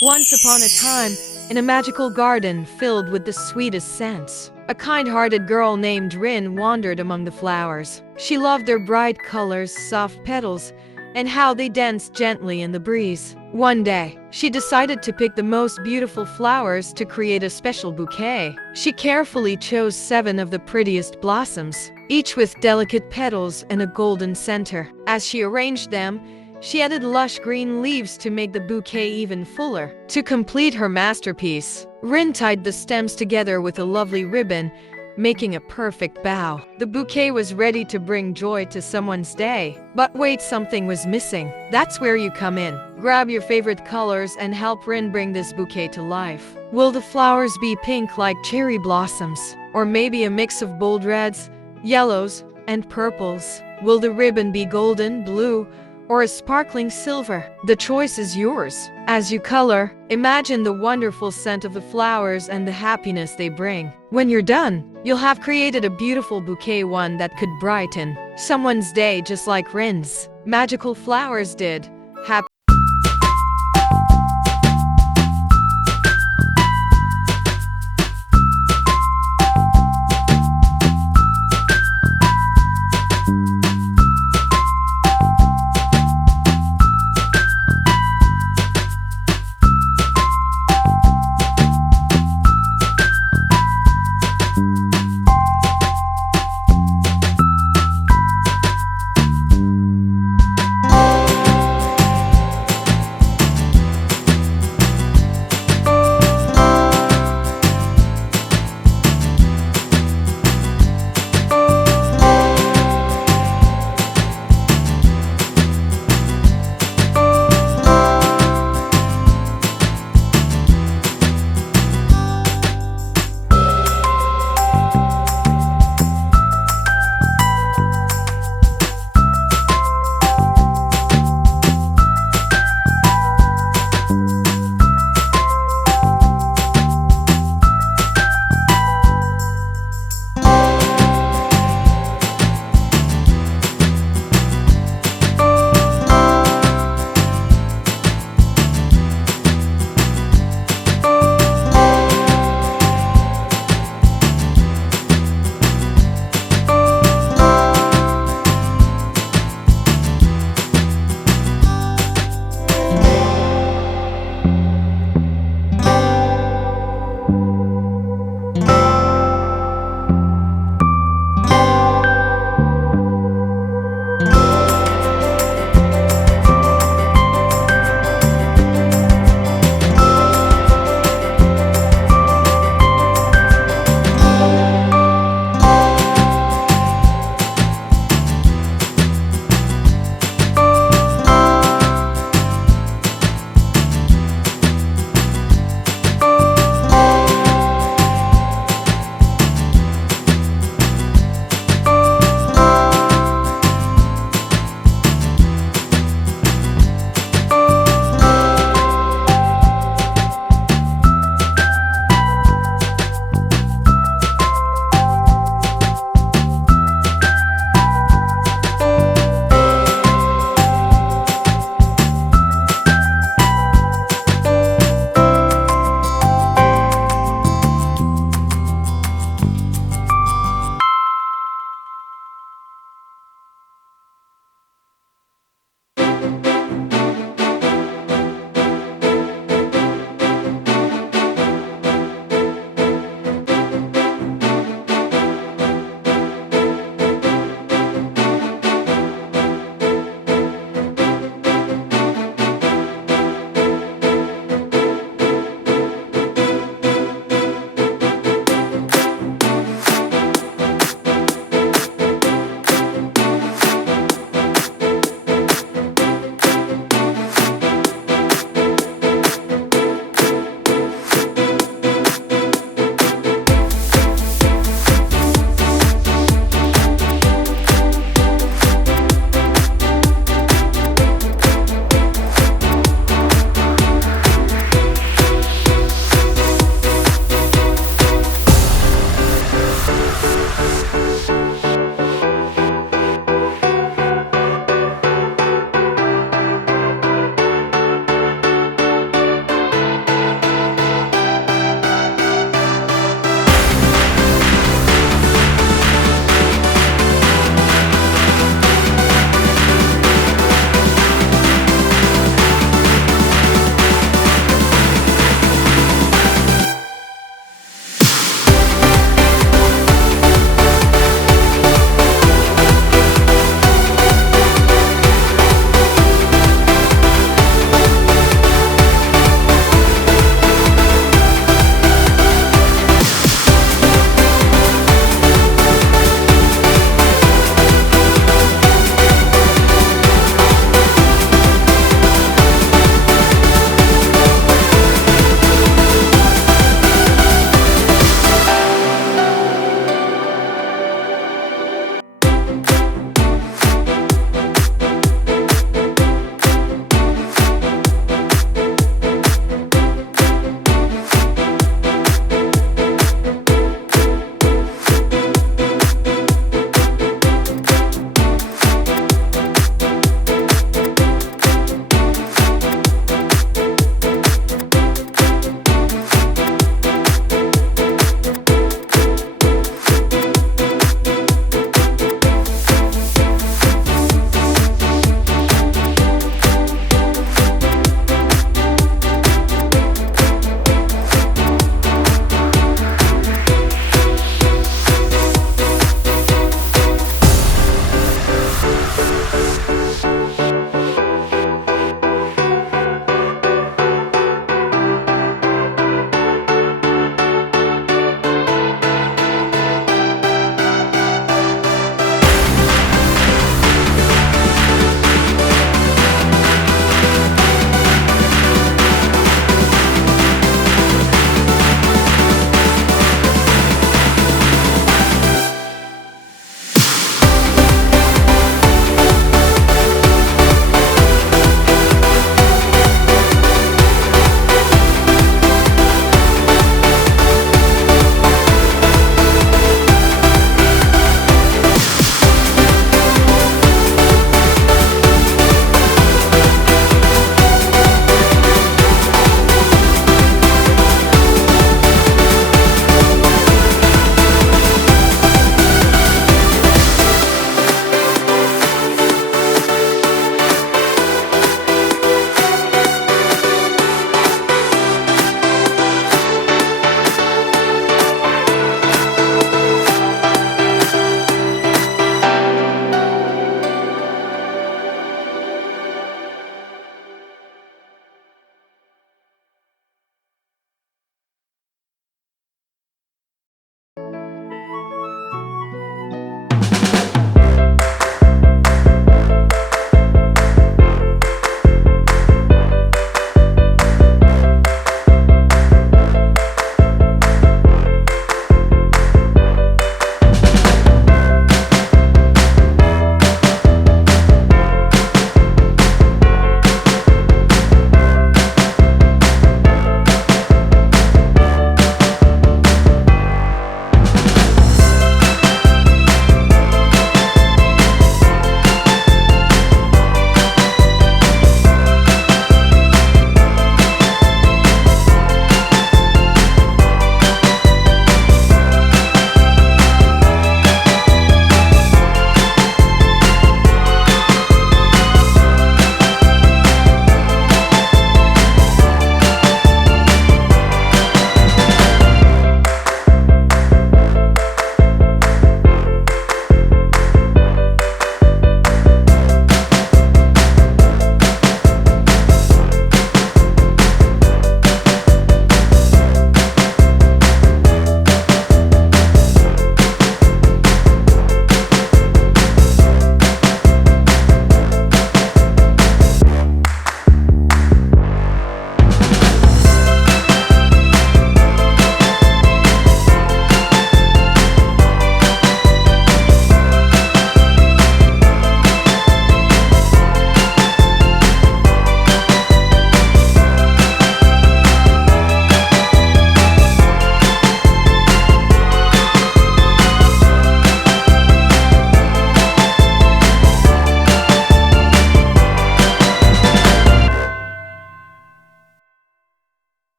Once upon a time, in a magical garden filled with the sweetest scents, a kind-hearted girl named Rin wandered among the flowers. She loved their bright colors, soft petals, and how they danced gently in the breeze. One day, she decided to pick the most beautiful flowers to create a special bouquet. She carefully chose 7 of the prettiest blossoms, each with delicate petals and a golden center. As she arranged them, she added lush green leaves to make the bouquet even fuller. To complete her masterpiece, Rin tied the stems together with a lovely ribbon, making a perfect bow. The bouquet was ready to bring joy to someone's day. But wait, something was missing. That's where you come in. Grab your favorite colors and help Rin bring this bouquet to life. Will the flowers be pink like cherry blossoms? Or maybe a mix of bold reds, yellows, and purples? Will the ribbon be golden, blue, or a sparkling silver? The choice is yours. As you color, imagine the wonderful scent of the flowers and the happiness they bring. When you're done, you'll have created a beautiful bouquet, one that could brighten someone's day just like Rin's magical flowers did. Happy